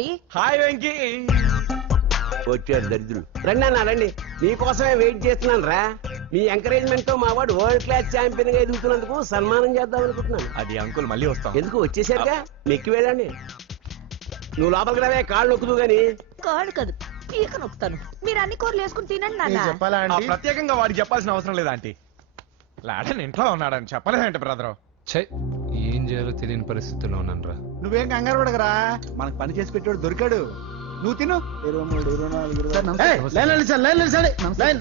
మూర్తి. Hi Venky. వచ్చాడు దరిద్రుడు. రండి అన్న రండి, మీకోసమే వెయిట్ చేస్తున్నాను రా. మీ ఎంకరేజ్మెంట్ తో మా వాడు వరల్డ్ క్లాస్ ఛాంపియన్ గా ఎదుగుతున్నందుకు సన్మానం చేద్దాం అనుకుంటున్నాను. అది అంకుల్ మళ్ళీ వస్తాం. ఎందుకు వచ్చేసరిగా నెక్కి వెళ్ళండి. నువ్వు లోపలికి రావే, కాళ్ళు నొక్కుదు గాని. కాడు కాదు, పీక నొక్కుతాను. మీరు అన్ని కూరలు వేసుకుని తినండి నాన్న. చెప్పాలా ఆంటీ? ప్రత్యేకంగా వాడికి చెప్పాల్సిన అవసరం లేదా ఆంటీ? లాడన్ ఇంట్లో ఉన్నాడని చెప్పలేదంటే బ్రదర్. ఏం చేయాలో తెలియని పరిస్థితుల్లో ఉన్నాను రా. నువ్వేం కంగారు పడగరా, మనకు పని చేసి పెట్టాడు దొరికాడు. నువ్వు తిను. 23, 24,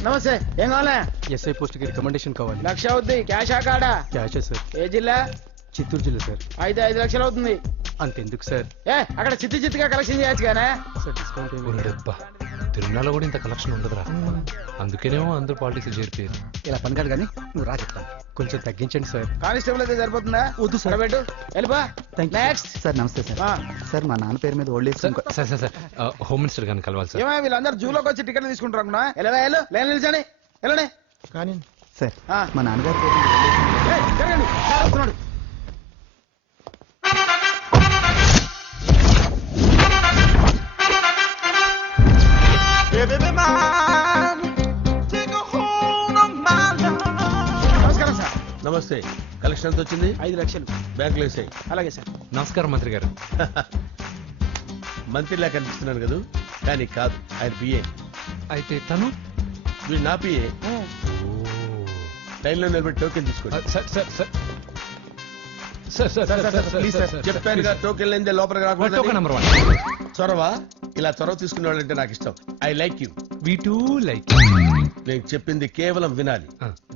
నమస్తే. ఏం కావాలా? ఎస్ఐ పోస్ట్ కి రికమెండేషన్ కావాలి. 1,00,000 అవుద్ది. క్యాషా కాడా? క్యాషే సార్. ఏ జిల్లా? చిత్తూరు జిల్లా సార్. అయితే 5 లక్షలు అవుతుంది. అంతెందుకు సార్? అక్కడ చిత్తుగా కలెక్షన్ చేయొచ్చు గానే. సార్ డిస్కౌంట్ ఏమి? డబ్బా తిరుమలలో కూడా ఇంత కలెక్షన్ ఉండదురా. అందుకేనేమో అందరూ పాలిటిక్స్ చేరిపోయారు. ఇలా పని కాదు కానీ నువ్వు రా చెప్తాను. కొంచెం తగ్గించండి సార్. కానిస్టేబుల్ అయితే సరిపోతుందా? వద్దు సార్. పెట్టు, వెళ్ళిపా. నెక్స్ట్. సార్ నమస్తే సార్. సార్ మా నాన్న పేరు మీద old age sir sir sir home minister గారిని కలవాలి సార్. ఏమో వీళ్ళందరూ జూలోకి వచ్చి టికెట్ తీసుకుంటారు అనుకున్నా. వెళ్ళవా, లైన్ నిలిచండి, వెళ్ళండి. కానీ సార్ మా నాన్నగారి పేరు మీద జరగండి, సార్ వస్తున్నాడు. నమస్కారం సార్. నమస్తే. కలెక్షన్ ఎంత వచ్చింది? 5 లక్షలు. బ్యాంకులో వేసాయి. అలాగే సార్. నమస్కారం మంత్రి గారు. మంత్రిలా కనిపిస్తున్నాను కదా, కానీ కాదు, ఆయన పిఏ. అయితే తను వీడు నా పిఏ. లైన్ లో నిలబెట్టి టోకెన్ తీసుకోండి. Sir sir sir sir sir please sir. చెప్పానుగా, టోకెన్ లేనిదే లోపలికి టోకెన్ రాకూడదు. నెంబర్ 1. చొరవ, ఇలా చొరవ తీసుకునే వాళ్ళంటే నాకు ఇష్టం. I like you. We two like. నేను చెప్పింది కేవలం వినాలి,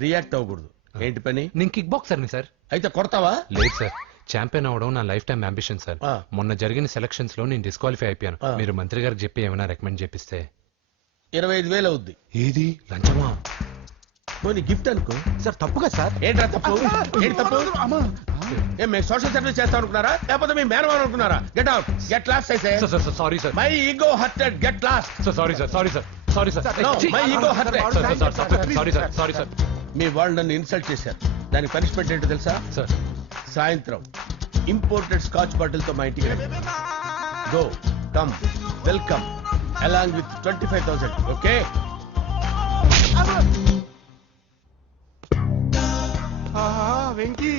రియాక్ట్ అవ్వకూడదు. ఏంటి పని? నేను కిక్ బాక్సర్ని సార్. అయితే కొడతావా? లేదు సార్, ఛాంపియన్ అవడం నా లైఫ్ టైం అంబిషన్ సార్. ఆ. మొన్న జరిగిన సెలక్షన్స్ లో నేను డిస్క్వాలిఫై అయిపోయాను. ఆ. మీరు మంత్రి గారికి చెప్పి ఏమైనా రికమెండ్ చేపిస్తే. 25,000 అవుద్ది. ఏది లంచమా? పోనీ గిఫ్ట్ అనుకో. సార్ తప్పుగా సార్. ఏంట్రా తప్పు? ఏంటి తప్పు? ఏం మేము సోషల్ సర్వీస్ చేస్తాం అనుకున్నారా, లేకపోతే మీ మేనమాన్ అనుకున్నారా? Get out, get lost. అయితే sorry sir. My ego hurted, get lost. Sorry sir. Sorry sir. Sorry sir. No, my ego hurt. Sorry sir. Sorry sir. మీ వాళ్ళు నన్ను ఇన్సల్ట్ చేశారు. దానికి పనిష్మెంట్ ఏంటో తెలుసా? సార్ సాయంత్రం ఇంపోర్టెడ్ స్కాచ్ బాటిల్ తో మా ఇంటికి రండి. Go, come, welcome along with 25,000. Okay? Venky,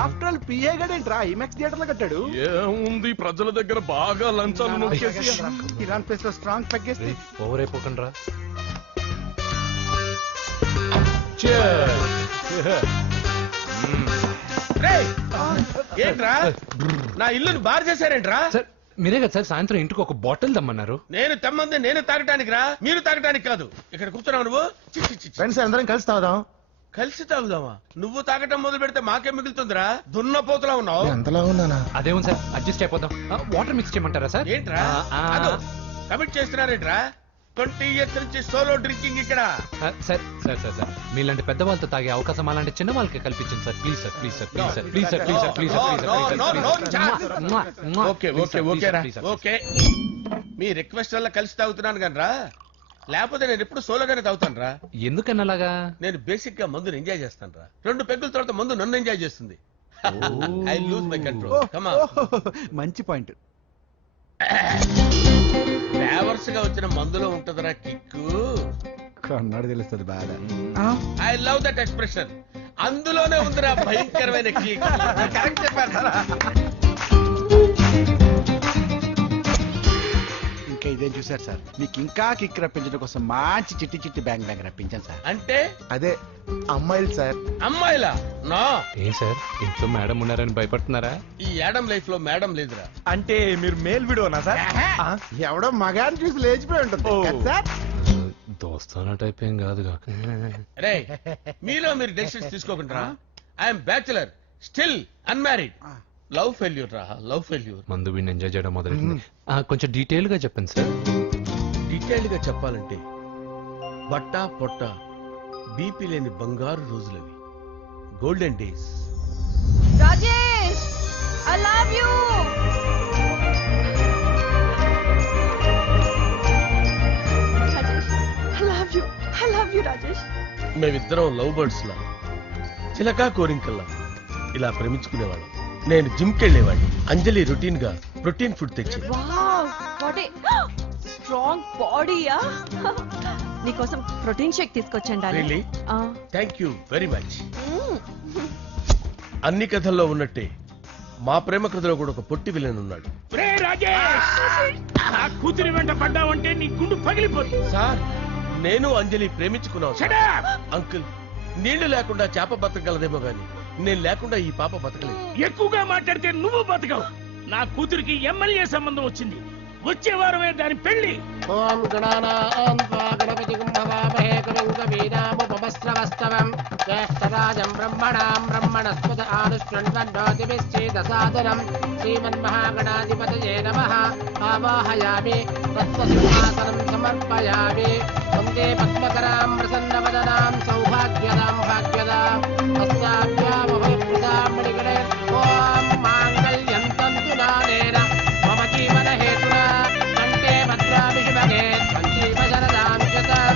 after all PA గడేంట్రా ఇమెక్స్ థియేటర్ లో కట్టాడు. ఏముంది, ప్రజల దగ్గర బాగా లంచాలు నొక్కేసి ఇరాన్ ప్లేస్ లో స్ట్రాంగ్ తగ్గేస్తే ఓవర్ అయిపోకండి రా. రేయ్, ఏంట్రా నా ఇల్లుని బార్ చేశారేంట్రా? సార్ మీరే కదా సార్ సాయంత్రం ఇంటికి ఒక బాటిల్ దమ్మన్నారు. నేను తెమ్మంది నేను తాగటానికి రా, మీరు తాగటానికి కాదు. ఇక్కడ కూర్చున్నావు నువ్వు. చి, చి, చి, చి. ఫ్రెండ్స్ అందరం కలిసి తాగుదాం. కలిసి తాగుదామా? నువ్వు తాగటం మొదలు పెడితే మాకే మిగులుతుందిరా. దున్నపోతులా ఉన్నావు. ఎంతలా ఉన్నానా? అదేమో సార్ అడ్జస్ట్ అయిపోదాం. వాటర్ మిక్స్ చేయమంటారా సార్? ఏంట్రా కమిట్ చేస్తున్నారేంట్రా? 20 years నుంచి సోలో డ్రింకింగ్ ఇక్కడ. సార్ సార్ సార్ సార్ మీలాంటి పెద్ద వాళ్ళతో తాగే అవకాశం అలాంటి చిన్న వాళ్ళకి కల్పించండి sir. Please sir, please sir, please sir, please sir, please sir, please sir, okay okay okay రా, ఓకే. మీ రిక్వెస్ట్ వల్ల కలిసి తాగుతున్నాను కానీ రా, లేకపోతే నేను ఎప్పుడు సోలోగానే తాగుతాను రా. ఎందుకన్నా అలాగా? నేను బేసిక్ గా మందుని ఎంజాయ్ చేస్తాను రా. 2 పెగ్గుల తర్వాత మందు నన్ను ఎంజాయ్ చేస్తుంది. I lose my control. Come on. మంచి పాయింట్. ఫ్లేవర్స్ గా వచ్చిన మందులో ఉంటదిరా కిక్కు. కన్నాడు తెలుస్తుంది బాగా. I love that expression. అందులోనే ఉందిరా భయంకరమైన కిక్. కరెక్ట్ చెప్పాను. ఇంకా ఇదేం చూసారు సార్, మీకు ఇంకా కిక్ రప్పించడం కోసం మంచి చిట్టి చిట్టి బ్యాంగ్ బ్యాంగ్ రప్పించాను సార్. అంటే అదే అమ్మాయిలు సార్. అమ్మాయిలా? నా ఏం సార్ ఇంట్లో మేడం ఉన్నారని భయపడుతున్నారా? ఈ యాడమ్ లైఫ్ లో మేడం లేదురా. అంటే మీరు మేల్ వీడియోనా సార్? ఎవడో మగాన్ని చూసి లేచిపోయి ఉంటుంది కదా సార్. దోస్తానా టైప్ ఏం కాదుగా. రే, మీలో మీరు డెసిషన్స్ తీసుకోకుండా. I'm bachelor, still unmarried. Love failure రా, లవ్ ఫెయిల్యూర్. మందు వీడిని ఎంజాయ్ చేయడం మొదలైంది. కొంచెం డీటెయిల్ గా చెప్పండి సార్. డీటెయిల్డ్ గా చెప్పాలంటే బట్టా పొట్ట బీపీ లేని బంగారు రోజులవి, golden days. Rajesh, I love you. I love you Rajesh. మేమిద్దరం లవ్ బర్డ్స్ లా, చిలకా కోరింకల్లా ఇలా ప్రేమించుకునేవాళ్ళం. నేను జిమ్ కెళ్ళేవాడిని. అంజలి రొటీన్ గా ప్రోటీన్ ఫుడ్ తెచ్చి వావ్, బాడీ స్ట్రాంగ్ బాడీయా నీకోసం ప్రోటీన్ షేక్ తీసుకొచ్చండి Really? Thank you very much. అన్ని కథల్లో ఉన్నట్టే మా ప్రేమ కథలో కూడా ఒక పొట్టి విలన్ ఉన్నాడు. కూతురి వెంట పడ్డావంటే నీ గుండు పగిలిపోతుంది. సార్ నేను అంజలి ప్రేమించుకున్నాను. అంకుల్ నీళ్లు లేకుండా చేప బతకగలదేమో గాని నేను లేకుండా ఈ పాప బతకలేదు. ఎక్కువగా మాట్లాడితే నువ్వు బతకవు. నా కూతురికి ఎమ్మెల్యే సంబంధం వచ్చింది. వచ్చే వారమే దాని పెళ్లి. ఓం గణానాం త్వా గణపతిం భవామహే కవిం కవీనాముపమస్రవస్తవం జ్యేష్ఠరాజం బ్రహ్మణాం బ్రహ్మణస్పద ఆనుష్ణ్వన్నోతిభిశ్చేదసాదనం శ్రీమన్మహాగణాధిపతయే నమః. ఆవాహయామి తత్వసింహాసనం సమర్పయామి. వందే పద్మకరాం ప్రసన్నవదనాం సౌభాగ్యదాం భాగ్యదాం అస్యాభ్యామహోత్కృతాం మణిగణే. ఓం మాంగళ్యం తంతు నానేన మమ జీవన హేతునా కంఠే భద్రామి శుభగే సంజీవశరదాం శతం.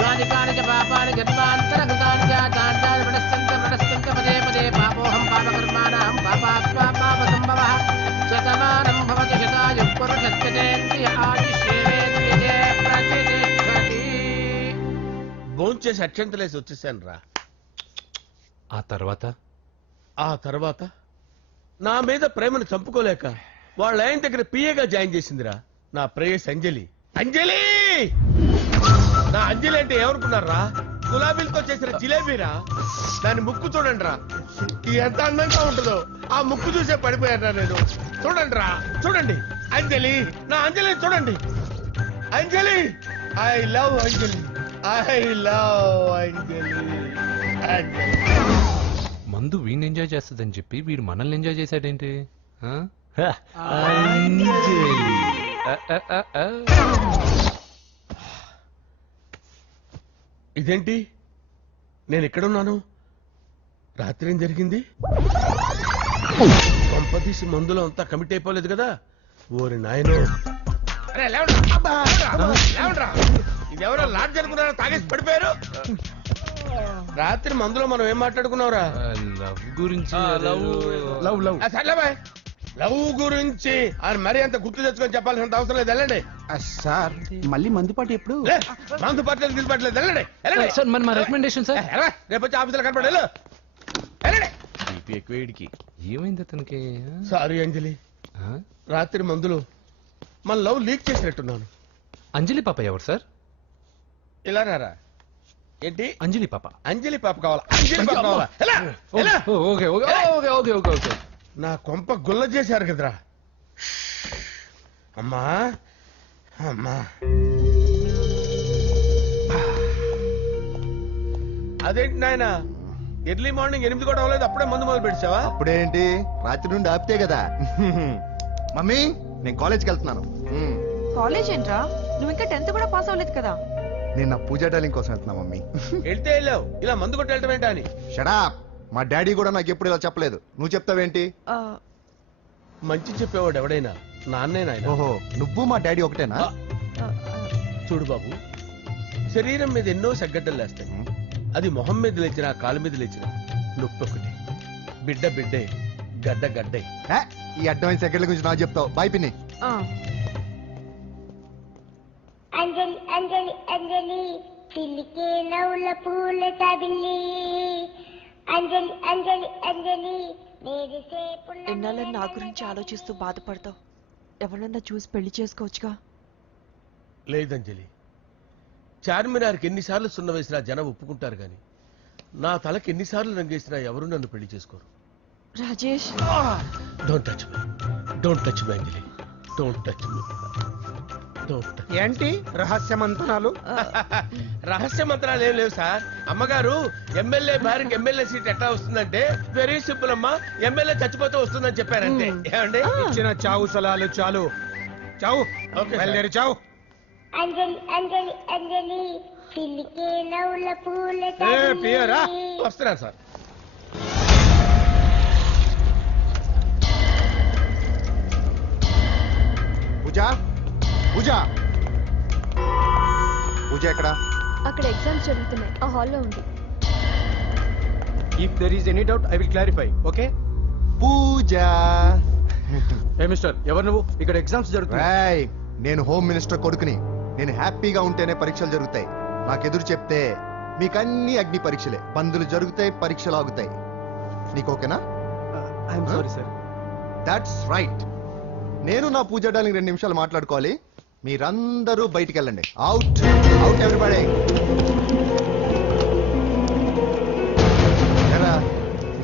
యానికాని చ పాపాని జన్మాంతరకృతాని చ తాంతాని ప్రణశ్యంత పదే పదే పాపోహం పాపకర్మాణం పాపాత్మా పాపసంభవః. శతమానం భవతి శతాయుః పురుషస్యేంద్రియ ఆయుష్యేవేంద్రియే ప్రతిష్టతి. భోంచేసి అక్షంతలేసి వచ్చేసాను రా. ఆ తర్వాత నా మీద ప్రేమను చంపుకోలేక వాళ్ళ ఆయన దగ్గర పిఏగా జాయిన్ చేసిందిరా నా ప్రేయస్ అంజలి. అంజలి నా అంజలి అంటే ఏమనుకున్నారా? గులాబీలతో చేసిన జిలేబీరా. దాని ముక్కు చూడండి రా, ఎంత అందంగా ఉంటుందో. ఆ ముక్కు చూసే పడిపోయారా నేను. చూడండి రా, చూడండి అంజలి, నా అంజలి చూడండి. Anjali, I love Anjali, I love Anjali. Anjali మందు వీడిని ఎంజాయ్ చేస్తుందని చెప్పి వీడు మనల్ని ఎంజాయ్ చేశాడేంటి? ఆ? ఇదేంటి నేను ఎక్కడున్నాను? రాత్రి ఏం జరిగింది? కొంపదీసి మందులో అంతా కమిట్ అయిపోలేదు కదా? ఓరి నాయనో, ఇదెవరో లాడ్ జరుగుతున్నారో తాగేసి పడిపోయారు. రాత్రి మందులో మనం ఏం మాట్లాడుకున్నావురా? లవ్ గురించి లవ్ గురించి అని మరీ అంత గుర్తు తెచ్చుకొని చెప్పాల్సినంత అవసరం లేదు. వెళ్ళండి సార్ మళ్ళీ మందుపాటి ఎప్పుడు? మందు పట్టలేదు తీసుపట్టలేదు. వెళ్ళండి వెళ్ళండి. సార్ మరి మా రికమెండేషన్ సార్. రేపు వచ్చి ఆఫీసులో కనపడి వెళ్ళండి. ఎక్కువేడికి ఏమైంది అతనికి? సారీ అంజలి, రాత్రి మందులో మన లవ్ లీక్ చేసినట్టున్నాను. అంజలి పాప ఎవరు సార్? ఇలా రారా. ఏంటి అంజలి పాప? అంజలి పాప కావాలా? అంజలి పాప కావాలా? ఎలా? ఎలా? Okay okay okay okay okay okay. నా కొంప గుల్ల చేశారు కదరా. అమ్మా అమ్మా, అదేంటి నాయన ఎర్లీ మార్నింగ్ 8 కూడా అవ్వలేదు, అప్పుడే మందు మొదలు పెట్టావా? అప్పుడేంటి, రాత్రి నుండి ఆపితే కదా. మమ్మీ నేను కాలేజ్కి వెళ్తున్నాను. కాలేజ్ ఏంట్రా? నువ్వు ఇంకా 10th కూడా పాస్ అవ్వలేదు కదా. నేను నా పూజా డాలింగ్ కోసం వెళ్తున్నా మమ్మీ. వెళ్తే వెళ్ళావు, ఇలా మందు కొట్టి వెళ్ళటం ఏంటా అని. షడా, మా డాడీ కూడా నాకు ఎప్పుడు ఇలా చెప్పలేదు. నువ్వు చెప్తావేంటి? మంచి చెప్పేవాడు ఎవడైనా నాన్నే నాయన. ఓహో, నువ్వు మా డాడీ ఒకటేనా? చూడు బాబు, శరీరం మీద ఎన్నో సగ్గడ్డలు లేస్తాయి. అది మొహం మీద లేచినా కాలు మీద లేచినా నొప్పి ఒకటి. బిడ్డ బిడ్డే, గడ్డ గడ్డే. ఈ అడ్వాన్స్ సెకండ్ల గురించి నాకు చెప్తావు. బాయ్ పిన్ని. అంజలి అంజలి అంజలి పిల్లికే నవ్వుల పూల తబిల్లి. అంజలి అంజలి అంజలి ఎన్నాళ్ళ నా గురించి ఆలోచిస్తూ బాధపడతావు. ఎవరన్నా చూసి పెళ్లి చేసుకోవచ్చుగా. లేదంజలి, చార్మినార్కి ఎన్నిసార్లు సున్న వేసినా జనం ఒప్పుకుంటారు గాని నా తలకి ఎన్నిసార్లు రంగేసినా ఎవరు నన్ను పెళ్లి చేసుకోరు. Rajesh, don't touch me, don't touch me Anjali, don't touch me. ఏంటి రహస్య మంత్రాలు? రహస్య మంత్రాలు ఏం లేవు సార్. అమ్మగారు ఎమ్మెల్యే భార్యకి ఎమ్మెల్యే సీట్ ఎట్లా వస్తుందంటే వెరీ సింపుల్ అమ్మా, ఎమ్మెల్యే చచ్చిపోతే వస్తుందని చెప్పారంటే. ఏమండి, ఇచ్చిన చావు సలాలు చాలు. చావు, బయలుదేరి చావు. అంజలి అంజలి అంజలి పిల్లికే నవ్వుల పూల పియరా వస్తున్నాను సార్. పూజ పూజ పూజ ఎక్కడ? అక్కడ ఎగ్జామ్స్ జరుగుతున్నాయి, ఆ హాల్లో ఉంది. If there is any doubt I will clarify. Okay Pooja. ఏ మిస్టర్, ఎవరు నువ్వు? ఇక్కడ ఎగ్జామ్స్ జరుగుతున్నాయి. నేను హోమ్ మినిస్టర్ కొడుకుని. నేను హ్యాపీగా ఉంటేనే పరీక్షలు జరుగుతాయి. నాకెదురు చెప్తే మీకన్నీ అగ్ని పరీక్షలే. పందులు జరుగుతాయి, పరీక్షలు ఆగుతాయి. నీకు ఓకేనా? I'm sorry sir. That's right. నేను నా పూజ డార్లింగ్ 2 నిమిషాలు మాట్లాడుకోవాలి. మీరందరూ బయటికి వెళ్ళండి. Out out everybody.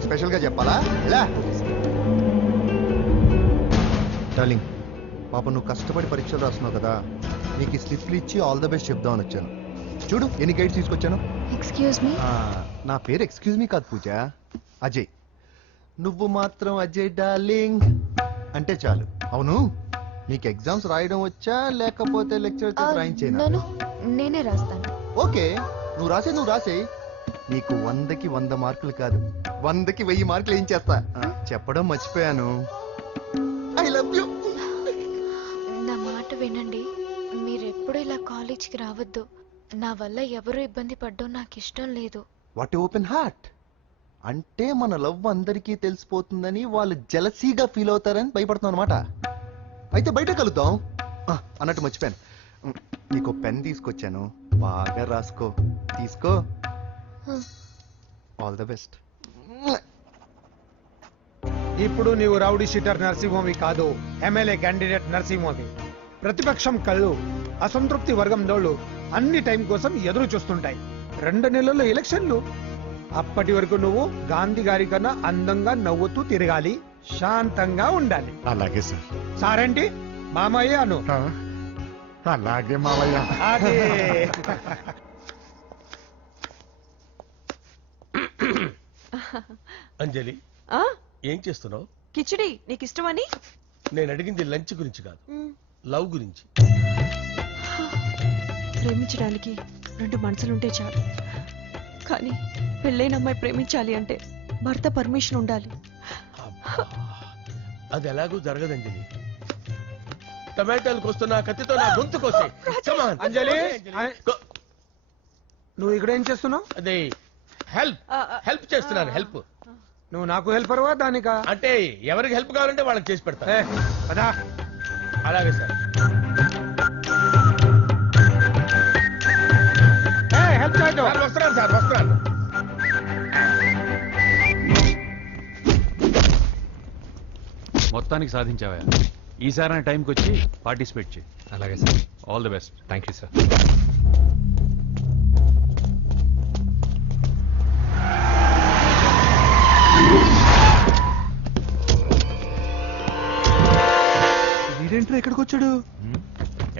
స్పెషల్ గా చెప్పాలా? ఇలా డార్లింగ్, పాప నువ్వు కష్టపడి పరీక్షలు రాస్తున్నావు కదా, నీకు ఈ స్లిప్లు ఇచ్చి ఆల్ ద బెస్ట్ చెప్దామని వచ్చాను. చూడు ఎన్ని గైడ్స్ తీసుకొచ్చాను. Excuse me. నా పేరు ఎక్స్క్యూజ్ మీ కాదు పూజ, అజయ్. నువ్వు మాత్రం అజయ్ డార్లింగ్ అంటే చాలు. అవును, నీకు ఎగ్జామ్స్ రాయడం వచ్చా లేకపోతే లెక్చర్ రాయించేనా? నేనే రాస్తాను. ఓకే, నువ్వు రాసే. నీకు 100కి 100 మార్కులు కాదు, 100కి 1000 మార్కులు ఏం చేస్తా. చెప్పడం మర్చిపోయాను. I love you. నా మాట వినండి. మీరెప్పుడు ఇలా కాలేజ్కి రావద్దు. నా వల్ల ఎవరు ఇబ్బంది పడ్డం నాకు ఇష్టం లేదు. వాట్ ఓపెన్ హార్ట్ అంటే మన లవ్ అందరికీ తెలిసిపోతుందని వాళ్ళు జలసీగా ఫీల్ అవుతారని భయపడుతున్నాను అనమాట. అయితే బయట కలుద్దాం. అన్నట్టు మర్చిపోయాను, నీకు పెన్ తీసుకొచ్చాను, బాగా రాసుకో. తీసుకో. All the best. ఇప్పుడు నీవు రౌడీ షీటర్ నరసింహవి కాదు, ఎమ్మెల్యే క్యాండిడేట్ నరసింహవి. ప్రతిపక్షం కళ్ళు, అసంతృప్తి వర్గం దోళ్ళు అన్ని టైం కోసం ఎదురు చూస్తుంటాయి. 2 నెలల్లో ఎలక్షన్లు. అప్పటి వరకు నువ్వు గాంధీ గారి కన్నా అందంగా నవ్వుతూ తిరగాలి, శాంతంగా ఉండాలి. అలాగే సార్. సారేంటి మామయ్య అను. అలాగే మావయ్య. అదే. అంజలి, ఏం చేస్తున్నావు? కిచిడి నీకు ఇష్టమని. నేను అడిగింది లంచ్ గురించి కాదు, లవ్ గురించి. ప్రేమించడానికి 2 మనసులుంటే చాలు, కానీ పెళ్ళైన అమ్మాయి ప్రేమించాలి అంటే భర్త పర్మిషన్ ఉండాలి. అది ఎలాగూ జరగదంజలి. టమాటాలకు వస్తున్న కత్తితో నా గొంతు కోసే. అంజలి, నువ్వు ఇక్కడ ఏం చేస్తున్నావు? అదే హెల్ప్ చేస్తున్నాను. హెల్ప్. నువ్వు నాకు హెల్పర్వా దానికా? అంటే ఎవరికి హెల్ప్ కావాలంటే వాళ్ళకి చేసి పెడతా. అలాగే సార్. హెల్ప్ చేయడం. వస్తున్నాను సార్, వస్తున్నాను. మొత్తానికి సాధించావా? ఈసారి టైంకి వచ్చి పార్టిసిపేట్ చేయి. అలాగే sir. All the best. Thank you sir. వీడేంట్రా ఎక్కడికి వచ్చాడు?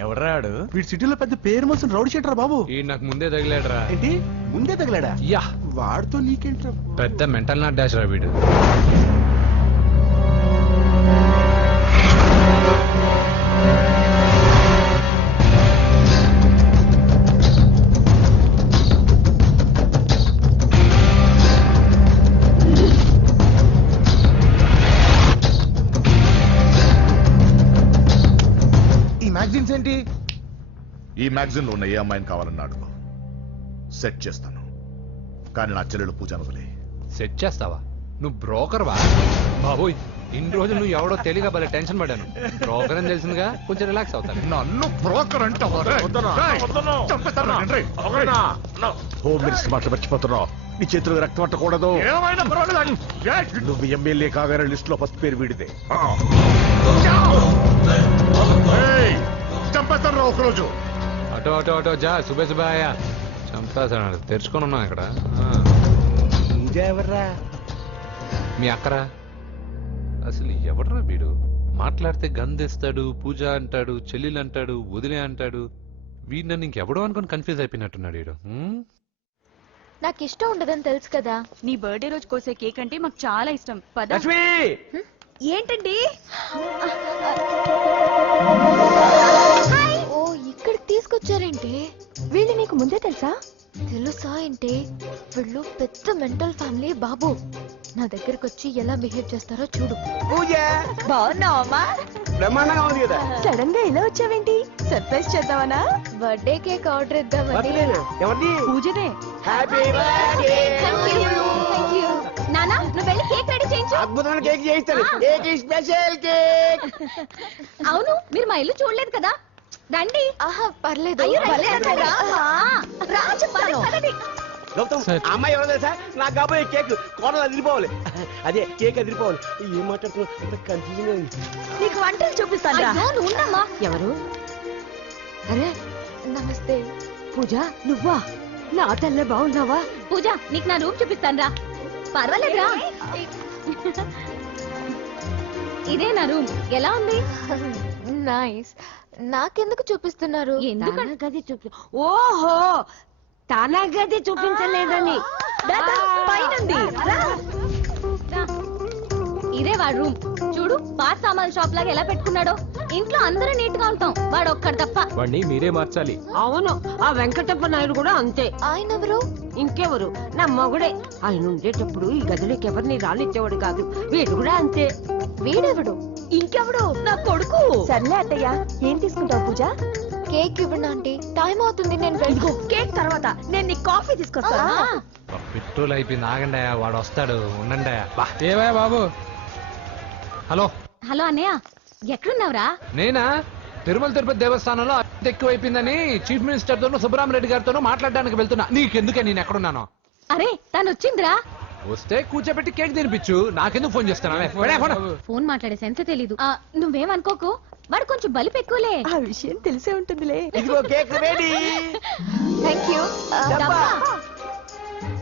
ఎవడ్రాడు? వీడి సిటీలో పెద్ద పేరు మోసిన రౌడీ షీటర్ బాబు. ఈ నాకు ముందే తగిలాడరా. ఏంటి ముందే తగిలాడా? యా, వాడితో నీకేంట్రా? పెద్ద మెంటల్ నాట్ డాష్ రా వీడు. ఏంటి? ఈ మ్యాగజైన్ లో ఉన్న ఏ అమ్మాయిని కావాలన్నాడు సెట్ చేస్తాను, కానీ నా చెల్లెలు పూజ అనుకులే. సెట్ చేస్తావా? నువ్వు బ్రోకర్ వా? బాబోయ్, ఇన్ని రోజులు నువ్వు ఎవడో తెలియగా భలే టెన్షన్ పడ్డాను. బ్రోకర్ అని తెలిసిందిగా కొంచెం రిలాక్స్ అవుతాను. నన్ను బ్రోకర్ అంటావా? హోమ్ మినిస్టర్ మాట మర్చిపోతున్నావు. నీ చేతులకు రక్తం పట్టకూడదు. నువ్వు ఎమ్మెల్యే కాగానే లిస్ట్ లో ఫస్ట్ పేరు వీడిదే. చంపేస్తాను రా ఒకరోజు. అటో అటో అటో జా సుబే సుబాయా చంపేస్తాడు. తెరుచుకొని ఉన్నాం ఇక్కడ. ఎవర్రా? మీ అక్కరా? అసలు ఎవడరా వీడు? మాట్లాడితే గంధేస్తాడు, పూజ అంటాడు, చెల్లెలు అంటాడు, వదిలే అంటాడు. వీడు నన్ను ఇంకెవడో అనుకుని కన్ఫ్యూజ్ అయిపోయినట్టున్నాడు వీడు. నాకు ఇష్టం ఉండదని తెలుసు కదా. నీ బర్త్డే రోజు కోసే కేక్ అంటే మాకు చాలా ఇష్టం. పద. ఏంటండి? ఓ, ఇక్కడికి తీసుకొచ్చారేంటి? వీళ్ళు నీకు ముందే తెలుసా? తెలుసా ఏంటి? వీళ్ళు పెద్ద మెంటల్ ఫ్యామిలీ బాబు. నా దగ్గరకు వచ్చి ఎలా బిహేవ్ చేస్తారో చూడు. బాగున్నావమ్మా? బ్రహ్మాండంగా ఉంది కదా. సడన్ గా ఇలా వచ్చావేంటి? సర్ప్రైజ్ చేద్దామనా? బర్త్డే కేక్ ఆర్డర్ ఇద్దామని. ఎవరిది? పూజనే. Happy birthday. థాంక్యూ. నానా, నువ్వు వెళ్ళి కేక్ రెడీ చేయించు. అద్భుతమైన కేక్ చేయిస్తాను. Cake special cake. అవును, మీరు మా ఇల్లు చూడలేదు కదా? రండి. ఆహా పర్లేదు. గౌతమ్ ఆ అమ్మాయి ఎవరో తెలుసా? నాకు కాబోయే కేక్ కోడలు అదిరిపోవాలి. అదే కేక్ అదిరిపోవాలి. ఏం మాట్లాడుతున్నా కన్ఫ్యూజన్ ఉంది. నీకు వంటలు చూపిస్తాను. ఎవరు? అరే నమస్తే. పూజ నువ్వా? నా తల్లే బాగున్నావా? పూజ నీకు నా రూమ్ చూపిస్తాను రా. పర్వాలేదురా. ఇదే నా రూమ్. ఎలా ఉంది? నైస్. నాకెందుకు చూపిస్తున్నారు? గది చూపి. ఓహో తన గది చూపించలేదని పైనుంది. ఇదే వాడు రూమ్. చూడు పాత సామాన్ షాప్ లాగా ఎలా పెట్టుకున్నాడో. ఇంట్లో అందరూ నీట్ గా ఉంటాం, వాడు ఒక్కడు తప్ప. వాడిని మీరే మార్చాలి. అవును ఆ వెంకటప్ప నాయుడు కూడా అంతే. ఆయన ఎవరు? ఇంకెవరు? నా మొగుడే. ఆయన ఉండేటప్పుడు ఈ గదిలోకి ఎవరిని రానిచ్చేవాడు కాదు. వీడు కూడా అంతే. వీడెవడు? ఇంకెవడు? నా కొడుకు. సర్లే అత్తయ్య, ఏం తీసుకుంటావు పూజ? కేక్ ఇవ్వండి ఆంటీ, టైం అవుతుంది. నేను కేక్ తర్వాత నేను నీకు కాఫీ తీసుకొస్తాను. పెట్రోల్ అయిపోయింది, ఆగండి, వాడు వస్తాడు, ఉండండి. ఏవా బాబు. హలో హలో అన్నయ్య, ఎక్కడున్నావురా? నేనా తిరుమల తిరుపతి దేవస్థానంలో అత్యంత ఎక్కువైపోయిందని చీఫ్ మినిస్టర్ తోనూ సుబ్రహ్మరెడ్డి గారితోనూ మాట్లాడడానికి వెళ్తున్నా. నీకెందుకే నేను ఎక్కడున్నాను? అరే తను వచ్చిందిరా. వస్తే కూర్చోబెట్టి కేక్ తినిపించు, నాకెందుకు ఫోన్ చేస్తాను? ఫోన్ మాట్లాడే సెన్స్ తెలీదు. నువ్వేమనుకోకు, వాడు కొంచెం బలిపు ఎక్కువలే. ఆ విషయం తెలిసే ఉంటుందిలే. ఇదిగో కేక్ రెడీ. Thank you.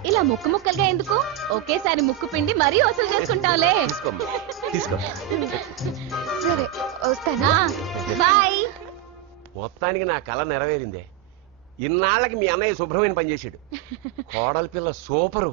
ఇలా ముక్కు ముక్కలుగా ఎందుకు? ఒకేసారి ముక్కు పిండి మరీ వసూలు చేసుకుంటావులే. తీసుకో. సరే వస్తానా. బాయ్. మొత్తానికి నా కళ నెరవేరిందే. ఇన్నాళ్ళకి మీ అన్నయ్య శుభ్రమైన పనిచేసాడు. కోడలి పిల్ల సూపరు.